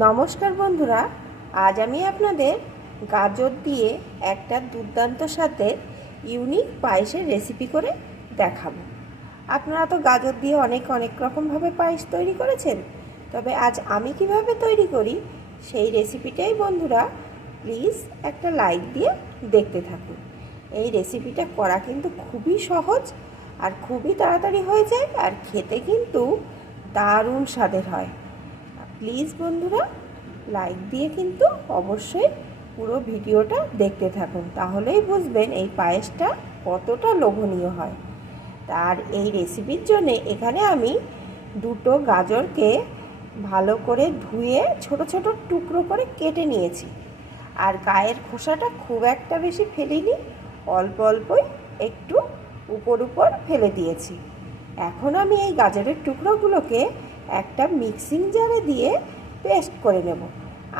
নমস্কার বন্ধুরা, আজ আমি আপনাদের গাজর দিয়ে একটা দুর্দান্ত স্বাদের ইউনিক পায়েসের রেসিপি করে দেখাবো। আপনারা তো গাজর দিয়ে অনেক রকমভাবে পায়েস তৈরি করেছেন, তবে আজ আমি কিভাবে তৈরি করি সেই রেসিপিটাই বন্ধুরা প্লিজ একটা লাইক দিয়ে দেখতে থাকুন। এই রেসিপিটা করা কিন্তু খুবই সহজ আর খুবই তাড়াতাড়ি হয়ে যায়, আর খেতে কিন্তু দারুণ স্বাদের হয়। প্লিজ বন্ধুরা লাইক দিয়ে কিন্তু অবশ্যই পুরো ভিডিওটা দেখতে থাকুন, তাহলেই বুঝবেন এই পায়েসটা কতটা লোভনীয় হয়। আর এই রেসিপির জন্য এখানে আমি দুটো গাজরকে ভালো করে ধুয়ে ছোট ছোট টুকরো করে কেটে নিয়েছি, আর গায়ের খোসাটা খুব একটা বেশি ফেলিনি, অল্প অল্পই একটু উপর ফেলে দিয়েছি। এখন আমি এই গাজরের টুকরোগুলোকে একটা মিক্সিং জারে দিয়ে পেস্ট করে নেব।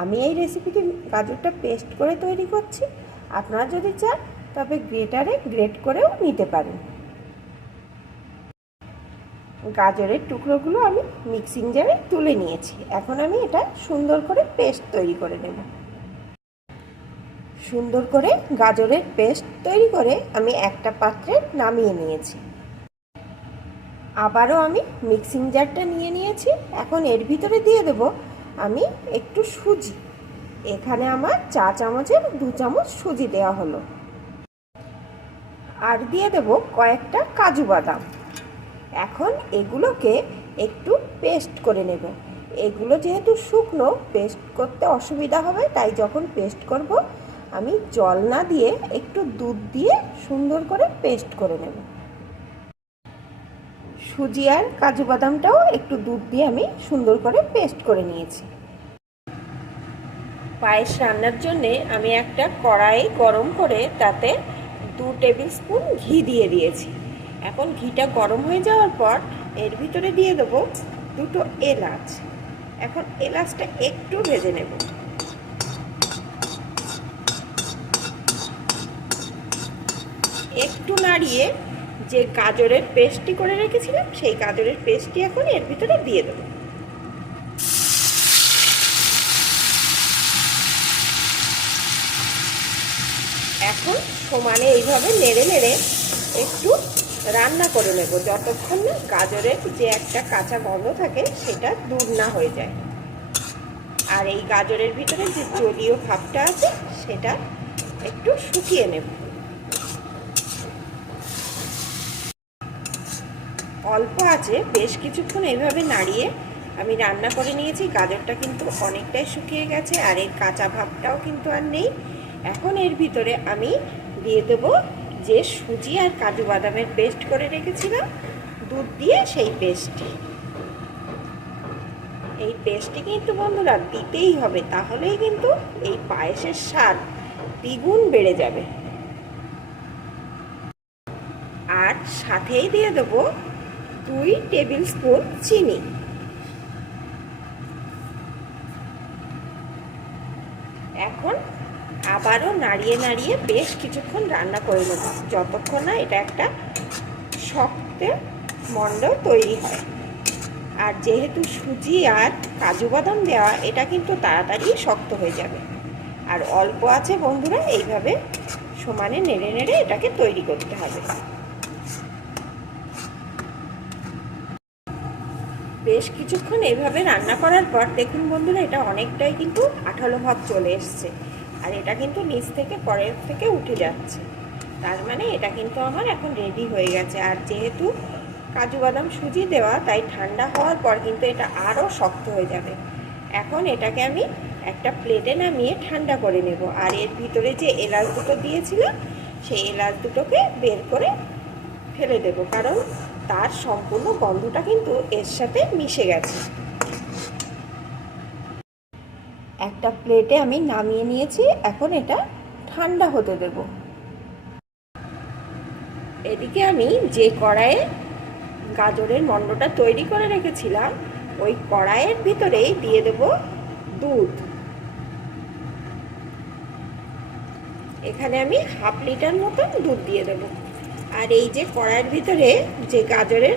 আমি এই রেসিপিটি গাজরটা পেস্ট করে তৈরি করছি, আপনারা যদি চান তবে গ্রেটারে গ্রেট করেও নিতে পারেন। গাজরের টুকরোগুলো আমি মিক্সিং জারে তুলে নিয়েছি, এখন আমি এটা সুন্দর করে পেস্ট তৈরি করে নেব। সুন্দর করে গাজরের পেস্ট তৈরি করে আমি একটা পাত্রে নামিয়ে নিয়েছি। আবারও আমি মিক্সিং জারটা নিয়ে নিয়েছি, এখন এর ভিতরে দিয়ে দেব আমি একটু সুজি। এখানে আমার চা চামচের 2 চামচ সুজি দেওয়া হলো, আর দিয়ে দেব কয়েকটা কাজু বাদাম। এখন এগুলোকে একটু পেস্ট করে নেব। এগুলো যেহেতু শুকনো, পেস্ট করতে অসুবিধা হবে, তাই যখন পেস্ট করব আমি জল না দিয়ে একটু দুধ দিয়ে সুন্দর করে পেস্ট করে নেব। সুজি আর কাজু বাদামটাও একটু দুধ দিয়ে আমি সুন্দর করে পেস্ট করে নিয়েছি। পায়েস রান্নার জন্যে আমি একটা কড়াই গরম করে তাতে 2 টেবিল স্পুন ঘি দিয়ে দিয়েছি। এখন ঘিটা গরম হয়ে যাওয়ার পর এর ভিতরে দিয়ে দেবো 2টো এলাচ। এখন এলাচটা একটু ভেজে নেব। একটু নাড়িয়ে যে গাজরের পেস্টটি করে রেখেছিলাম সেই গাজরের পেস্টটি এখন এর ভিতরে দিয়ে দেবো। এখন সমানে এইভাবে নেড়ে নেড়ে একটু রান্না করে নেব, যতক্ষণ না গাজরের যে একটা কাঁচা গন্ধ থাকে সেটা দূর না হয়ে যায়, আর এই গাজরের ভিতরে যে জলীয় ভাবটা আছে সেটা একটু শুকিয়ে নেব। অল্প আছে বেশ কিছুক্ষণ এইভাবে নাড়িয়ে আমি রান্না করে নিয়েছি। গাজরটা কিন্তু অনেকটাই শুকিয়ে গেছে, আর এর কাঁচা ভাবটাও কিন্তু আর নেই। এখন এর ভিতরে আমি দিয়ে দেবো যে সুজি আর কাজু বাদামের পেস্ট করে রেখেছিলাম দুধ দিয়ে সেই পেস্টটি। এই পেস্টটি কিন্তু বন্ধুরা দিতেই হবে, তাহলেই কিন্তু এই পায়েসের স্বাদ দ্বিগুণ বেড়ে যাবে। আর সাথেই দিয়ে দেবো 2 টেবিল স্পুন চিনি। এখন আবারও নাড়িয়ে নাড়িয়ে বেশ কিছুক্ষণ রান্না করে নেব, যতক্ষণ না এটা একটা শক্ত মণ্ড তৈরি হয়। আর যেহেতু সুজি আর কাজু বাদাম দেওয়া, এটা কিন্তু তাড়াতাড়ি শক্ত হয়ে যাবে। আর অল্প আছে বন্ধুরা, এইভাবে সমানে নেড়ে নেড়ে এটাকে তৈরি করতে হবে। বেশ কিছুক্ষণ এইভাবে রান্না করার পর দেখুন বন্ধুরা, এটা অনেকটাই কিন্তু আঠালো ভাব চলে এসছে, আর এটা কিন্তু নিচ থেকে পরের থেকে উঠে যাচ্ছে। তার মানে এটা কিন্তু আমার এখন রেডি হয়ে গেছে। আর যেহেতু কাজু বাদাম সুজি দেওয়া, তাই ঠান্ডা হওয়ার পর কিন্তু এটা আরও শক্ত হয়ে যাবে। এখন এটাকে আমি একটা প্লেটে নামিয়ে ঠান্ডা করে নেব, আর এর ভিতরে যে এলাচ দুটো দিয়েছিলাম সেই এলাচ দুটোকে বের করে ফেলে দেব, কারণ তার সম্পূর্ণ গন্ধটা কিন্তু এর সাথে মিশে গেছে। একটা প্লেটে আমি নামিয়ে নিয়েছি, এখন এটা ঠান্ডা হতে দেব। এদিকে আমি যে কড়াইয়ে গাজরের মণ্ডটা তৈরি করে রেখেছিলাম ওই কড়াইয়ের ভিতরেই দিয়ে দেব দুধ। এখানে আমি হাফ লিটার মতন দুধ দিয়ে দেব। আর এই যে কড়াইয়ের ভিতরে যে গাজরের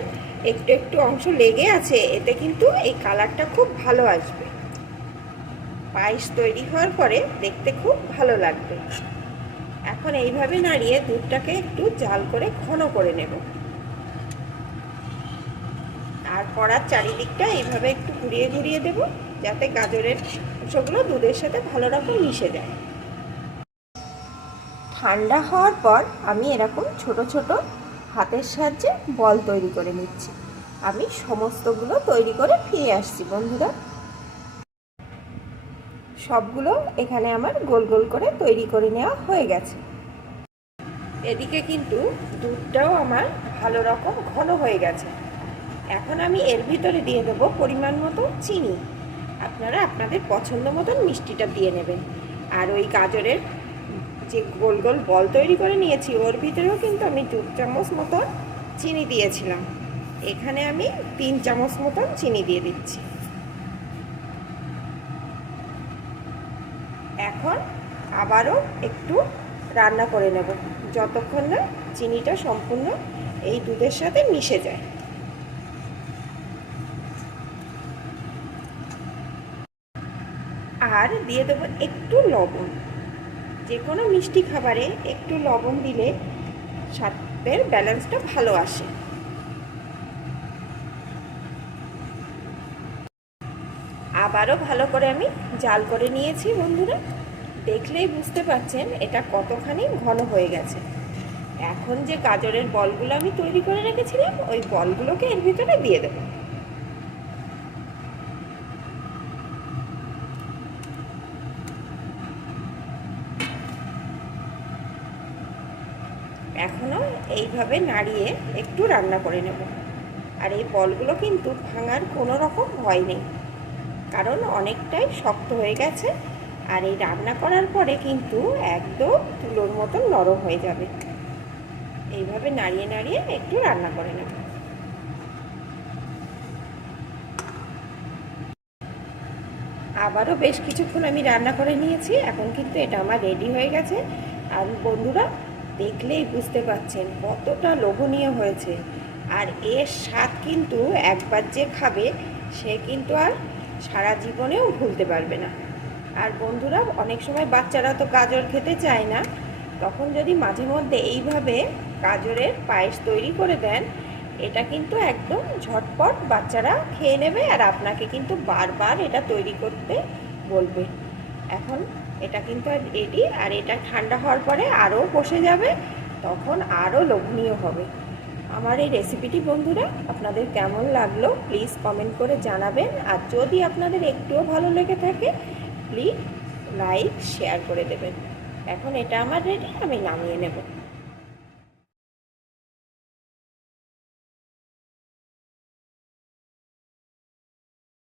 একটু একটু অংশ লেগে আছে, এতে কিন্তু এই কালারটা খুব ভালো আসবে। পায়েস তৈরি হওয়ার পরে দেখতে খুব ভালো লাগবে। এখন এইভাবে নাড়িয়ে দুধটাকে একটু জাল করে ঘন করে নেব। আর কড়ার চারিদিকটা এইভাবে একটু ঘুরিয়ে ঘুরিয়ে দেব, যাতে গাজরের অংশগুলো দুধের সাথে ভালো রকম মিশে যায়। ঠান্ডা হওয়ার পর আমি এরকম ছোট ছোট হাতের সাহায্যে বল তৈরি করে নিচ্ছি। আমি সমস্তগুলো তৈরি করে ফিরে আসছি বন্ধুরা। সবগুলো এখানে আমার গোল গোল করে তৈরি করে নেওয়া হয়ে গেছে। এদিকে কিন্তু দুধটাও আমার ভালো রকম ঘন হয়ে গেছে। এখন আমি এর ভিতরে দিয়ে দেবো পরিমাণ মতো চিনি। আপনারা আপনাদের পছন্দ মতন মিষ্টিটা দিয়ে নেবেন। আর ওই গাজরের যে গোল গোল বল তৈরি করে নিয়েছি ওর ভিতরেও কিন্তু আমি 2 চামচ মতন চিনি দিয়েছিলাম। এখানে আমি 3 চামচ মতন চিনি দিয়ে দিচ্ছি। এখন আবারও একটু রান্না করে নেব, যতক্ষণ না চিনিটা সম্পূর্ণ এই দুধের সাথে মিশে যায়। আর দিয়ে দেবো একটু লবণ। যে কোনো মিষ্টি খাবারে একটু লবণ দিলে স্বাদের ব্যালেন্সটা ভালো আসে। আবারও ভালো করে আমি জাল করে নিয়েছি বন্ধুরা। দেখলেই বুঝতে পারছেন এটা কতখানি ঘন হয়ে গেছে। এখন যে গাজরের বলগুলো আমি তৈরি করে রেখেছিলাম ওই বলগুলোকে এর ভিতরে দিয়ে দেব। এখনও এইভাবে নাড়িয়ে একটু রান্না করে নেব। আর এই বলগুলো কিন্তু ভাঙার কোনো রকম ভয় নেই, কারণ অনেকটাই শক্ত হয়ে গেছে। আর এই রান্না করার পরে কিন্তু একদম তুলোর মতন নরম হয়ে যাবে। এইভাবে নাড়িয়ে নাড়িয়ে একটু রান্না করে নেব। আবারও বেশ কিছুক্ষণ আমি রান্না করে নিয়েছি। এখন কিন্তু এটা আমার রেডি হয়ে গেছে। আর বন্ধুরা দেখলেই বুঝতে পারছেন কতটা লোভনীয় হয়েছে। আর এর স্বাদ কিন্তু একবার যে খাবে সে কিন্তু আর সারা জীবনেও ভুলতে পারবে না। আর বন্ধুরা অনেক সময় বাচ্চারা তো গাজর খেতে চায় না, তখন যদি মাঝে মধ্যে এইভাবে গাজরের পায়েস তৈরি করে দেন, এটা কিন্তু একদম ঝটপট বাচ্চারা খেয়ে নেবে। আর আপনাকে কিন্তু বারবার এটা তৈরি করতে বলবে। এখন এটা কিন্তু রেডি। আর এটা ঠান্ডা হওয়ার পরে আরও বসে যাবে, তখন আরও লোভনীয় হবে। আমার এই রেসিপিটি বন্ধুরা আপনাদের কেমন লাগলো প্লিজ কমেন্ট করে জানাবেন। আর যদি আপনাদের একটুও ভালো লেগে থাকে প্লিজ লাইক শেয়ার করে দেবেন। এখন এটা আমার রেডি, আমি নামিয়ে নেব।